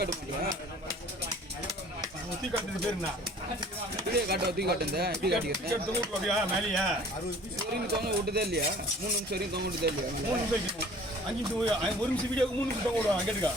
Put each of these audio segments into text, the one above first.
காட்ட முடியா? ஒத்தி காட்டுறது பேர் என்ன? வீடியோ காட்ட ஒத்தி காட்டுங்க. இப்படி காட்டிக்கிறேன். அப்படியா மேலேயா? 60 பீஸ் வரைக்கும் தொங்க விட்டுதே இல்லையா? 3 நிமிஷம் வரைக்கும் தொங்க விட்டுதே இல்லையா? 3 நிமிஷம் வைக்கணும். 1 நிமிஷம் வீடியோக்கு 3 நிமிஷம் தொங்க விடுவாங்க. கேட்டுக்கா.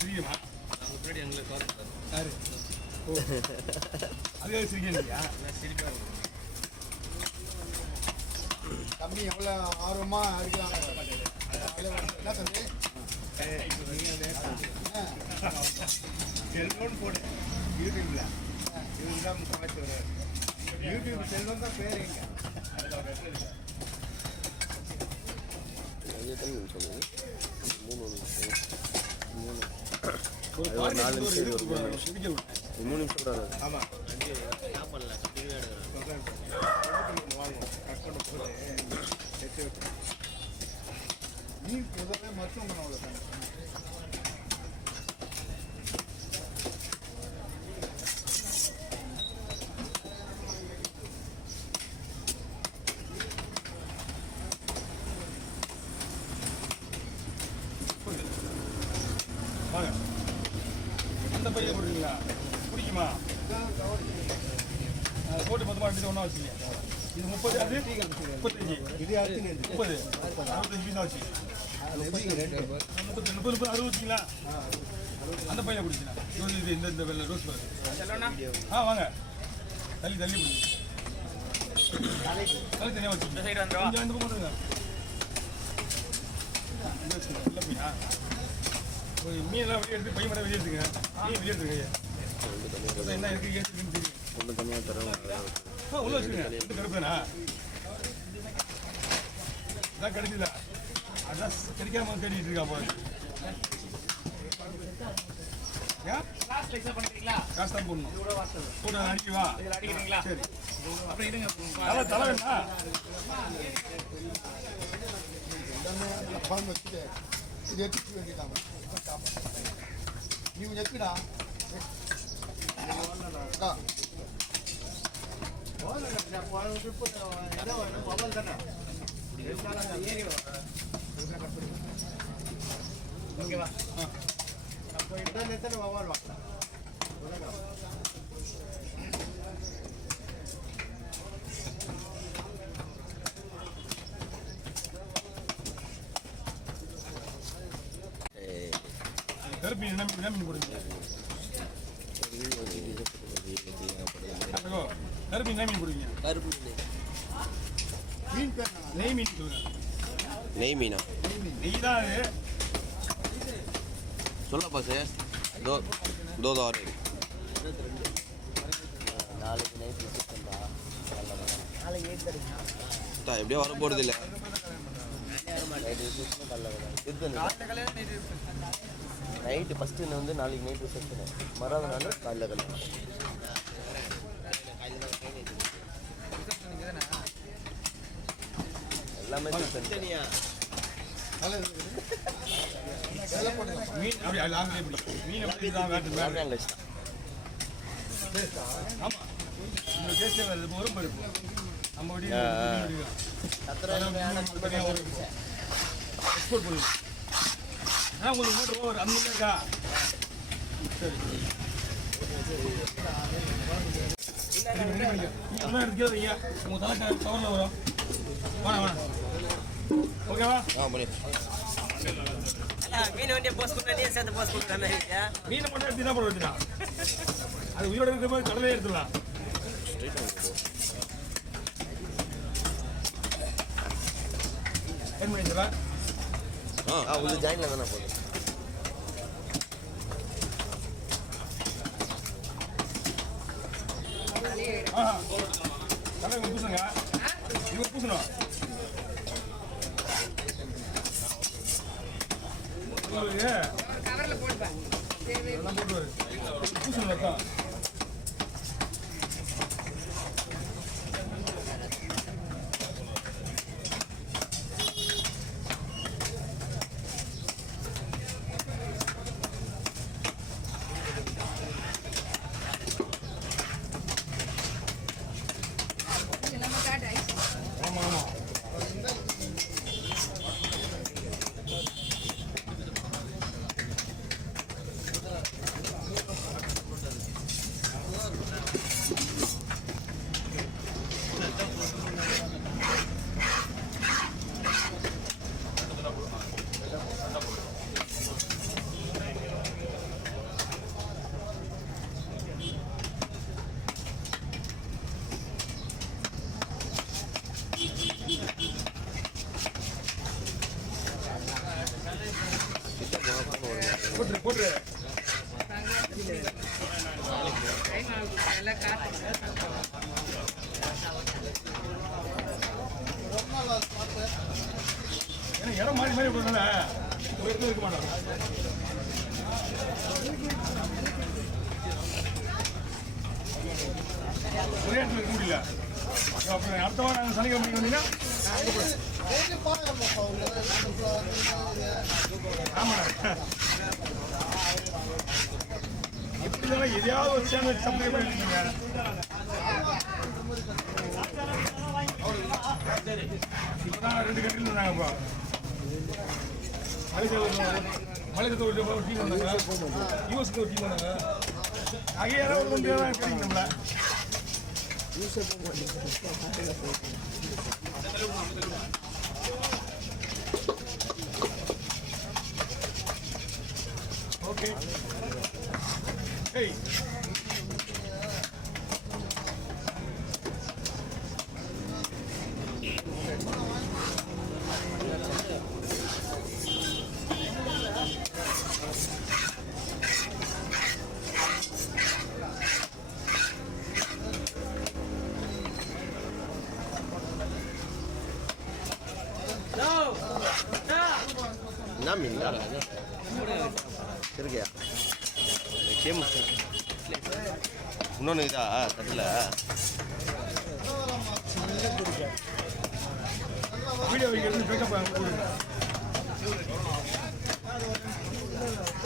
தெரியுமா? யாரு? அதே சிரிக்கலையா? தம்பி எவ்வளோ ஆர்வமாக அடிக்கிறாங்க. என்ன தம்பி? செல்வம் போடு யூடியூப்ல. இதுதான் முக்கியமாக யூடியூப் செல்வம் தான் பேர் எங்க. நீ முதல்ல மருத்துவம் பண்ண அவ்வளோ அந்த பையன் போடுறீங்களா? பிடிக்குமா? போட்டு மொத்தமாக எடுத்து ஒன்றா வச்சுங்க. இது 30, அது 35, இது 30, 65 பீஸாக வச்சு 30, 60 வச்சிங்களா? அந்த பையனை பிடிச்சிங்களா? இது இந்த வெள்ளை ரோஸ் கலர். வாங்க தள்ளி பிடிச்சி தள்ளி தனியாக வச்சுங்க. கொஞ்சம் இந்த பக்கம் வந்துருங்க. இல்லை பையா மீனெல்லாம் வெளியே எடுத்து பையன் மட்டும் வெளியே எடுத்துங்க. மீன் வெளியே எடுத்துங்க. என்ன இருக்கு ஏற்றுக்குன்னு தெரியும். உள்ள வச்சுருங்க. இது கருப்புதானா? அதான் கிடைச்சதா? அதான் கிடைக்காம தேடிட்டு இருக்கா போது. காசு தான் போடணும். போட்டு அடிக்குவா? சரி. தலை வேணா? வச்சுட்டு இது எடுத்துக்க வேண்டியதாங்க. நீ கொஞ்சம் எடுத்துடா. ஓகேவா? அப்போ எத்தனை ஒவ்வொரு வாக்கலாம். கருப்பு என்ன மீன் போடுங்க. கருப்பு என்ன மீன் போடுவீங்க? கருப்பு மீன் பேர் நெய் மீன் சொல்லுங்க. நெய் மீனா? நெய் தான் அது. சொல்லப்பா சார். दो और எப்படியோ வர போகிறது இல்லை. நைட்டு ஃபஸ்ட்டு வந்து நாளைக்கு நைட்டு ரிசப்ஷனு, மறாவது நாள் காலைல கல்யாணம். எல்லாமே தனியா மீன் அப்படி லாங்லேயே பிடிக்கும். மீன் எப்படி தான் வேட்டு ஆமாம். இந்த டேஸ்ட்டே வருது. வரும் பருப்பு நம்ம வீடு எக்ஸ்போர்ட் பண்ணுவோம். உங்களுக்கு மோட்டர் ஓவர் அந்த மாதிரி இருக்கா? சரி எல்லாம் எடுத்து வைங்க. உங்கள் தலை கவரில் வரும். வேணாம் ஓகேவா? மீன் வண்டியை போஸ்ட் பண்ணி சேர்த்து போஸ்ட் பண்ணுறாங்க. மீனை மட்டும் எடுத்து என்ன பண்ண வச்சுனா அது உயிரோட இருக்கிற மாதிரி கடலே எடுத்துடலாம். என்ன பண்ணிடுறா? உள்ள ஜாயின்ல தானே போகுது. கடை பூசுங்க. இவர் பூசணும். கவரில் போடுவேன். எல்லாம் போட்டுவாரு. பூசணும் அக்கா. போட்டுரு ஏன்னா இடம் மாறி மாறி போறதுனால ஒரு இடத்துல இருக்க மாட்டோம். ஒரே இடத்துல இருக்க முடியல. அப்புறம் அடுத்த வாரம் நாங்கள் சனிக்கிழமை வந்தீங்கன்னா ஆமாண்ணா எப்படி இருந்தாலும் எதையாவது ஒரு சேனல் சப்ளை பண்ணிருக்கீங்க. இப்போதான் 2 கட்டில் இருந்தாங்கப்பா. மலைக்கத்தில் ஒரு டீம் வந்தாங்க, யூஎஸ்க்கு ஒரு டீம் வந்தாங்க. ஆகிய யாராவது வந்து கிடைக்கும் நம்மள. ஓகே hey என்ன மீன் இருக்கையா ஃபேமஸ் இன்னொன்று இதா தட்டில் வீடியோ வைக்கிறது பேக்கப்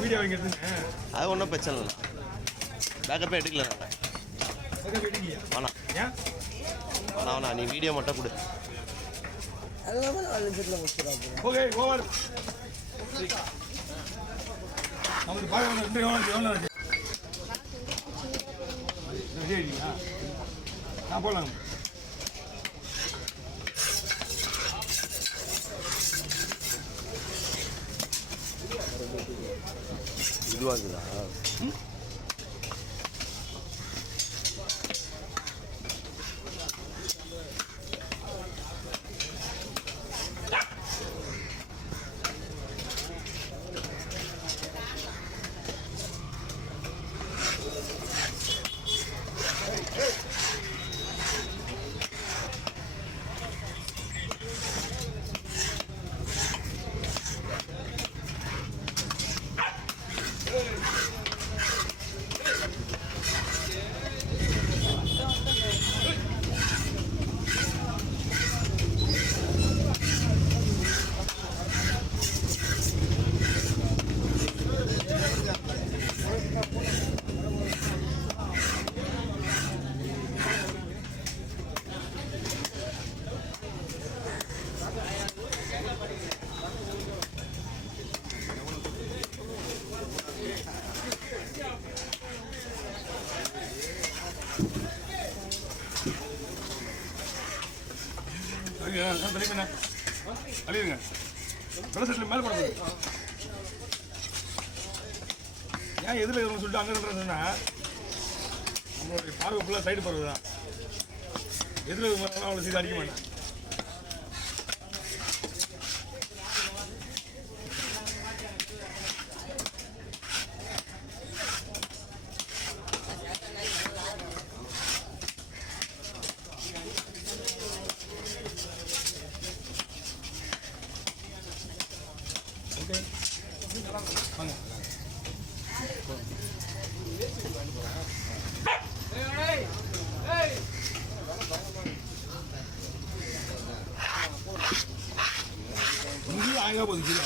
வீடியோ வைக்கிறதுங்க அது ஒன்றும் பிரச்சனை இல்லை. பேக்கப்பே எடுக்கல நாங்கள். பேக்கப் எடுக்கலையா? வேணாம் ஏன் வேணாம் நீ வீடியோ மட்டும் கொடு. ஓகே ஓவர் நமக்கு பார்க்க 2 எவ்வளோ இருக்கு சரிங்களா? நான் போகலாம். இதுவாகுதா? தலைமைண்ணா அழியுங்க வெள்ளசட்டில் மேலே போட ஏன் எதில் சொல்லிட்டு அங்கே இருக்கிறதுன்னா நம்மளுடைய பார்வை ஃபுல்லாக சைடு பார்வை தான். எதில் அவ்வளோ செய்து அடிக்க மாட்டேன். வாங்க இங்கேயும் 1000 ரூபா போகுது கிலோ.